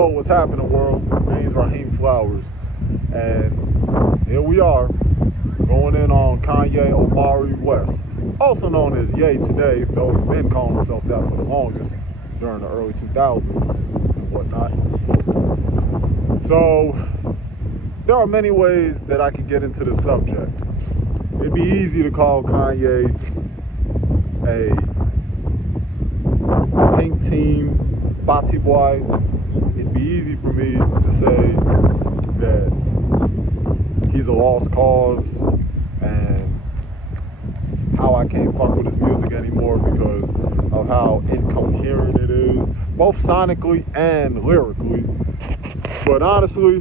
Yo, what's happening, world? My name's Raheem Flowers, and here we are, going in on Kanye Omari West, also known as Ye today, though he's been calling himself that for the longest during the early 2000s and whatnot. So, there are many ways that I could get into this subject. It'd be easy to call Kanye a pink team bati boy. It'd be easy for me to say that he's a lost cause and how I can't fuck with his music anymore because of how incoherent it is, both sonically and lyrically. But honestly,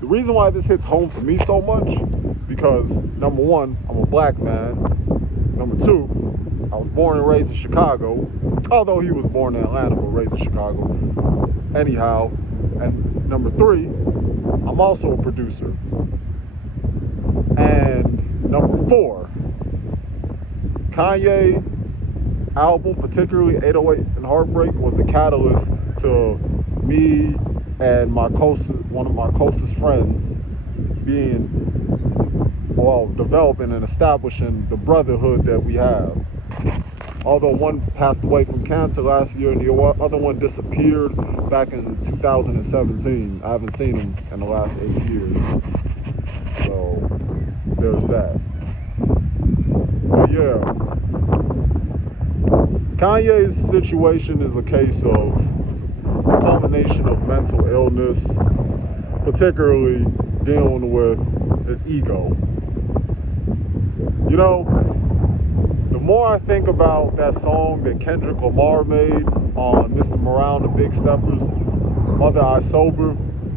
the reason why this hits home for me so much, because number one, I'm a black man. Number two, I was born and raised in Chicago, although he was born in Atlanta but raised in Chicago. Anyhow, and number three, I'm also a producer. And number four, Kanye's album, particularly 808 and Heartbreak, was the catalyst to me and one of my closest friends developing and establishing the brotherhood that we have. Although one passed away from cancer last year and the other one disappeared back in 2017. I haven't seen him in the last 8 years. So there's that. But yeah, Kanye's situation is a case of, it's a combination of mental illness, particularly dealing with his ego. You know, the more I think about that song that Kendrick Lamar made on Mr. Morale and the Big Steppers, Mother I Sober,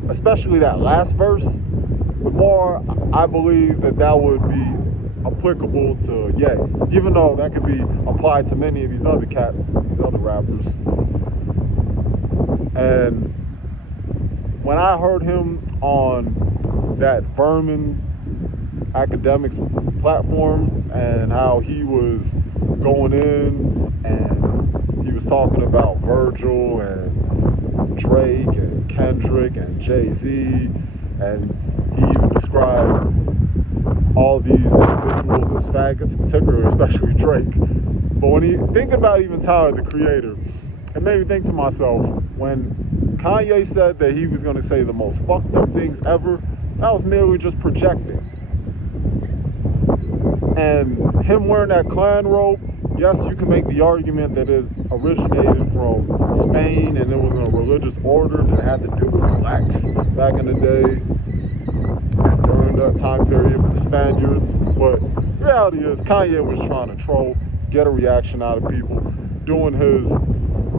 especially that last verse, the more I believe that would be applicable to Ye, even though that could be applied to many of these other cats, these other rappers. And when I heard him on that Vermin Academics platform and how he was going in and he was talking about Virgil and Drake and Kendrick and Jay-Z, and he even described all these individuals as faggots, particularly, especially Drake. But when thinking about even Tyler, the Creator, it made me think to myself, when Kanye said that he was going to say the most fucked up things ever, that was merely just projecting. And him wearing that Klan robe, yes, you can make the argument that it originated from Spain and it was a religious order that had to do with blacks back in the day, during that time period with the Spaniards. But the reality is Kanye was trying to troll, get a reaction out of people, doing his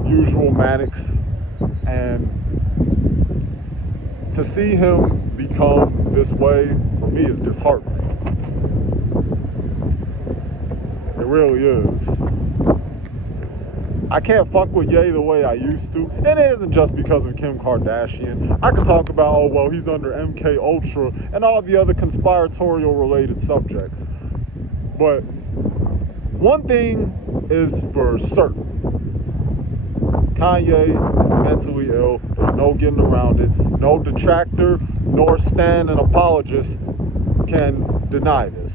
usual manics, and to see him become this way, for me, is disheartening. It really is. I can't fuck with Ye the way I used to. And it isn't just because of Kim Kardashian. I could talk about, oh, well, he's under MK Ultra and all the other conspiratorial related subjects. But one thing is for certain. Kanye is mentally ill. There's no getting around it. No detractor nor stand and apologist can deny this.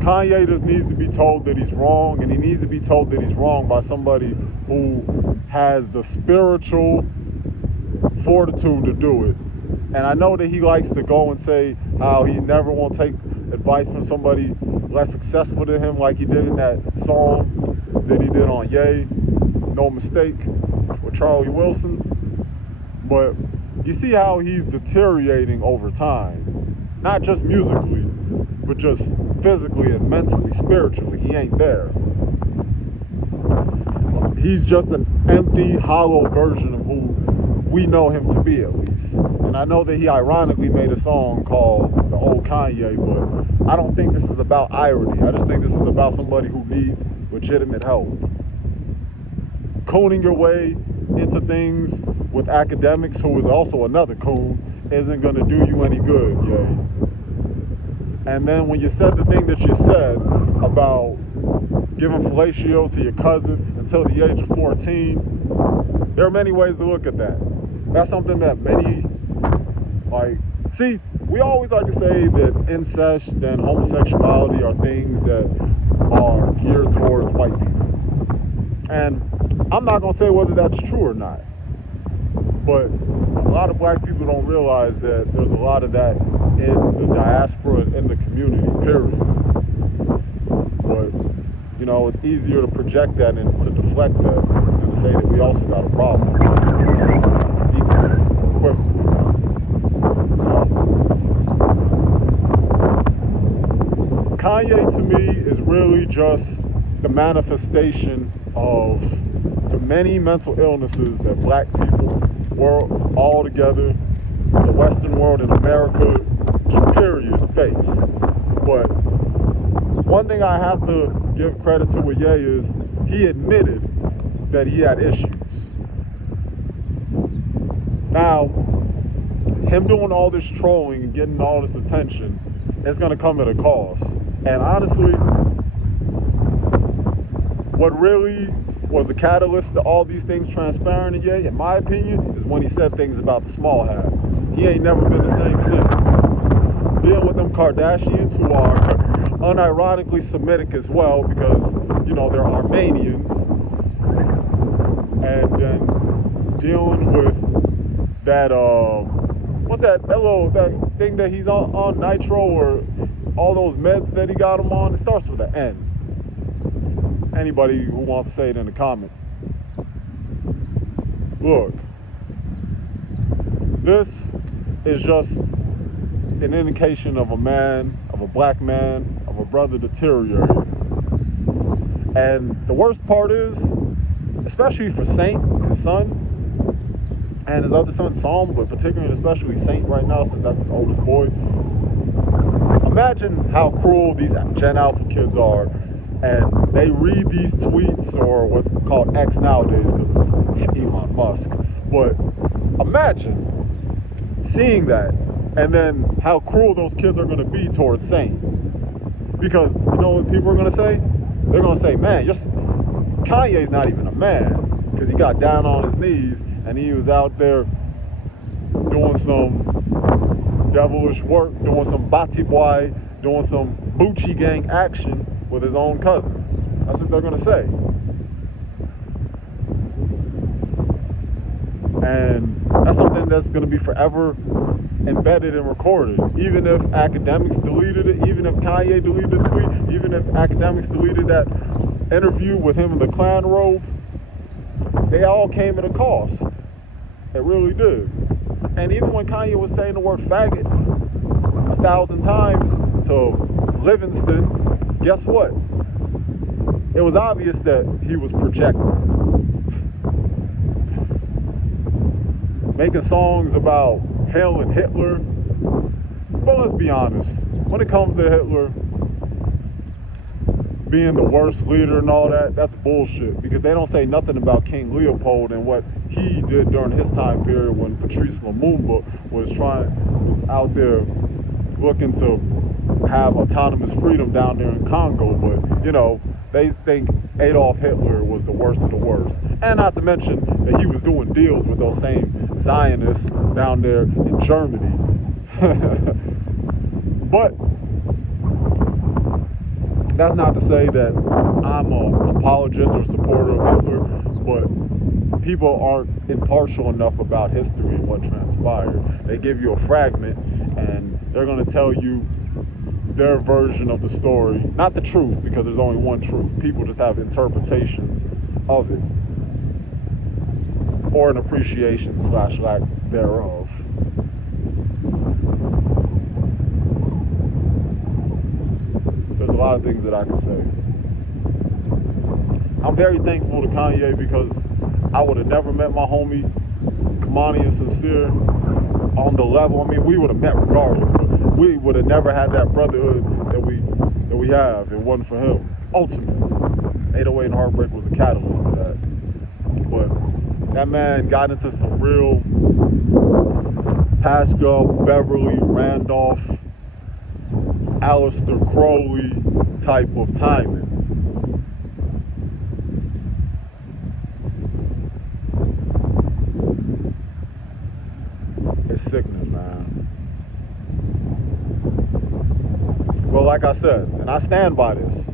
Kanye just needs to be told that he's wrong, and he needs to be told that he's wrong by somebody who has the spiritual fortitude to do it. And I know that he likes to go and say how he never won't take advice from somebody less successful than him, like he did in that song that he did on Ye, No Mistake, with Charlie Wilson. But you see how he's deteriorating over time, not just musically, but just physically and mentally, spiritually. He ain't there. He's just an empty, hollow version of who we know him to be, at least. And I know that he ironically made a song called The Old Kanye, but I don't think this is about irony. I just think this is about somebody who needs legitimate help. Cooning your way into things with academics, who is also another coon, isn't going to do you any good, Ye. And then when you said the thing that you said about giving fellatio to your cousin until the age of 14, there are many ways to look at that. That's something that many, like, see, we always like to say that incest and homosexuality are things that are geared towards white people. And I'm not going to say whether that's true or not. But a lot of black people don't realize that there's a lot of that in the diaspora and in the community, period. But, you know, it's easier to project that and to deflect that and to say that we also got a problem. Kanye, to me, is really just the manifestation of the many mental illnesses that black people all together, the Western world and America, just period, face. But one thing I have to give credit to with Ye is he admitted that he had issues. Now, him doing all this trolling and getting all this attention is going to come at a cost. And honestly, what really was the catalyst to all these things transpiring in Ye, in my opinion, is when he said things about the small hats. He ain't never been the same since. Dealing with them Kardashians who are unironically Semitic as well because, you know, they're Armenians. And then dealing with that, what's that thing that he's on Nitro, or all those meds that he got him on? It starts with an N. Anybody who wants to say it in the comment. Look, this is just an indication of a man, of a black man, of a brother deteriorating. And the worst part is, especially for Saint, his son, and his other son Psalm, but particularly and especially Saint right now, since that's his oldest boy. Imagine how cruel these Gen Alpha kids are, and they read these tweets, or what's called X nowadays because of Elon Musk. But imagine seeing that, and then how cruel those kids are going to be towards Saint. Because you know what people are going to say? They're going to say, man, Kanye's not even a man, because he got down on his knees and he was out there doing some devilish work, doing some bati boy, doing some Bucci gang action with his own cousin. That's what they're going to say. And that's something that's going to be forever embedded and recorded. Even if academics deleted it, even if Kanye deleted the tweet, even if academics deleted that interview with him in the clown robe, they all came at a cost. It really did. And even when Kanye was saying the word faggot 1,000 times to Livingston, guess what? It was obvious that he was projecting. Making songs about hailing Hitler. But let's be honest, when it comes to Hitler being the worst leader and all that, that's bullshit, because they don't say nothing about King Leopold and what he did during his time period when Patrice Lumumba was out there looking to have autonomous freedom down there in Congo. But, you know, they think Adolf Hitler was the worst of the worst. And not to mention that he was doing deals with those same Zionists down there in Germany. But that's not to say that I'm an apologist or supporter of Hitler, but people aren't impartial enough about history and what transpired. They give you a fragment and they're going to tell you their version of the story. Not the truth, because there's only one truth. People just have interpretations of it, or an appreciation / lack thereof. There's a lot of things that I can say. I'm very thankful to Kanye, because I would have never met my homie Kamani and Sincere on the level. I mean, we would have met regardless, but we would have never had that brotherhood that we have if it wasn't for him. Ultimately, 808 and Heartbreak was a catalyst to that. But that man got into some real Pascal, Beverly, Randolph Aleister Crowley type of timing. It's sickening, man. Well, like I said, and I stand by this,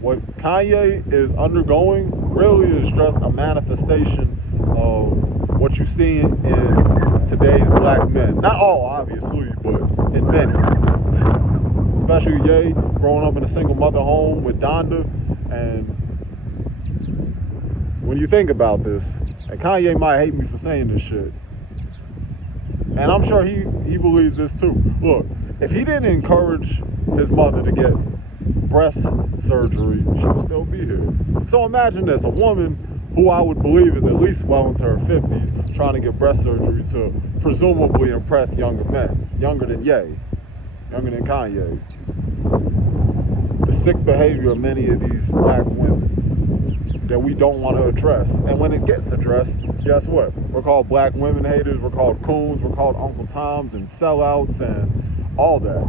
what Kanye is undergoing really is just a manifestation of what you see in today's black men. Not all, obviously, but in many. Especially Ye, growing up in a single mother home with Donda. And when you think about this, and Kanye might hate me for saying this shit, and I'm sure he believes this too. Look, if he didn't encourage his mother to get breast surgery, she would still be here. So imagine this, a woman who I would believe is at least well into her 50s trying to get breast surgery to presumably impress younger men, younger than Ye, younger than Kanye. The sick behavior of many of these black women that we don't want to address. And when it gets addressed, guess what? We're called black women haters, we're called coons, we're called Uncle Toms and sellouts and all that.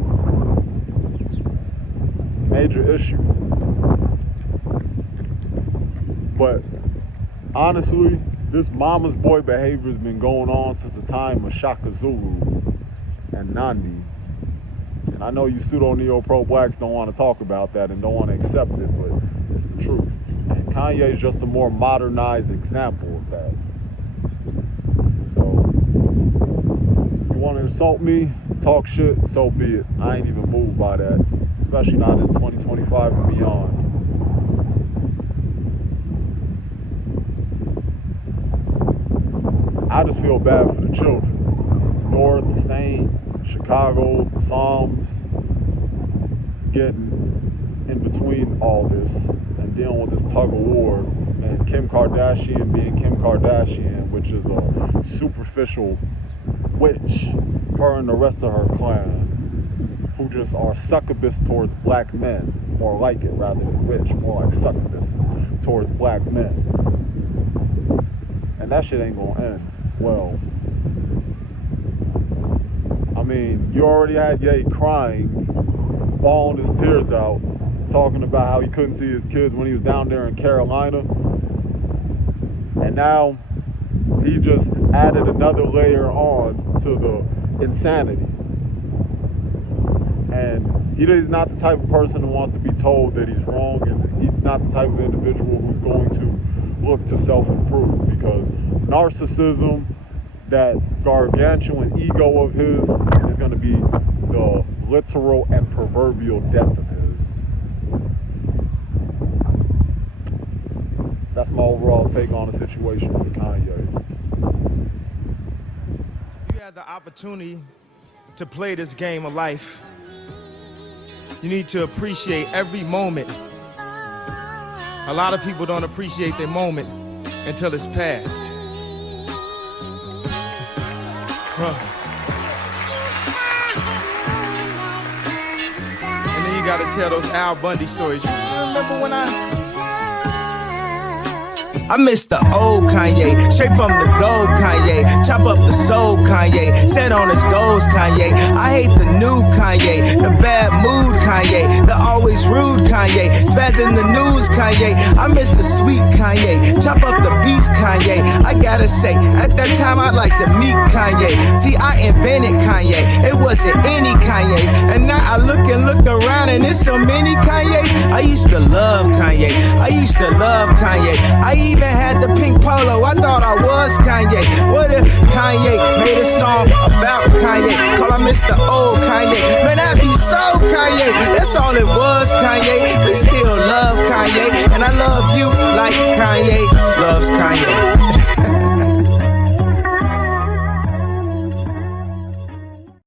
Major issue. But honestly, this mama's boy behavior has been going on since the time of Shaka Zulu and Nandi. And I know you pseudo-neo-pro blacks don't want to talk about that and don't want to accept it, but it's the truth. And Kanye is just a more modernized example of that. So, if you want to insult me, talk shit, so be it. I ain't even moved by that, especially not in 2025 and beyond. I just feel bad for the children. North, Saint, Chicago, Psalms, getting in between all this and dealing with this tug of war, and Kim Kardashian being Kim Kardashian, which is a superficial witch, her and the rest of her clan, who just are succubus towards black men, more like it rather than witch, more like succubuses towards black men. And that shit ain't gonna end well. I mean, you already had Ye crying, bawling his tears out, talking about how he couldn't see his kids when he was down there in Carolina. And now he just added another layer on to the insanity. And he's not the type of person who wants to be told that he's wrong, and he's not the type of individual who's going to look to self-improve, because narcissism, that gargantuan ego of his, is going to be the literal and proverbial death of his. That's my overall take on the situation with Kanye. You had the opportunity to play this game of life. You need to appreciate every moment. A lot of people don't appreciate their moment until it's past. And then you gotta tell those Al Bundy stories. You remember when I miss the old Kanye, straight from the gold Kanye, chop up the soul Kanye, set on his goals Kanye. I hate the new Kanye, the bad mood Kanye, the always rude Kanye, spaz in the news Kanye. I miss the sweet Kanye, chop up the beast Kanye. I gotta say, at that time I'd like to meet Kanye. See, I invented Kanye, it wasn't any Kanye's, and now I look around and there's so many Kanye's. I used to love Kanye, I used to love Kanye. I even had the pink polo, I thought I was Kanye. What if Kanye made a song about Kanye? Call him Mr. Old Kanye. Man, that'd be so Kanye. That's all it was, Kanye. We still love Kanye, and I love you like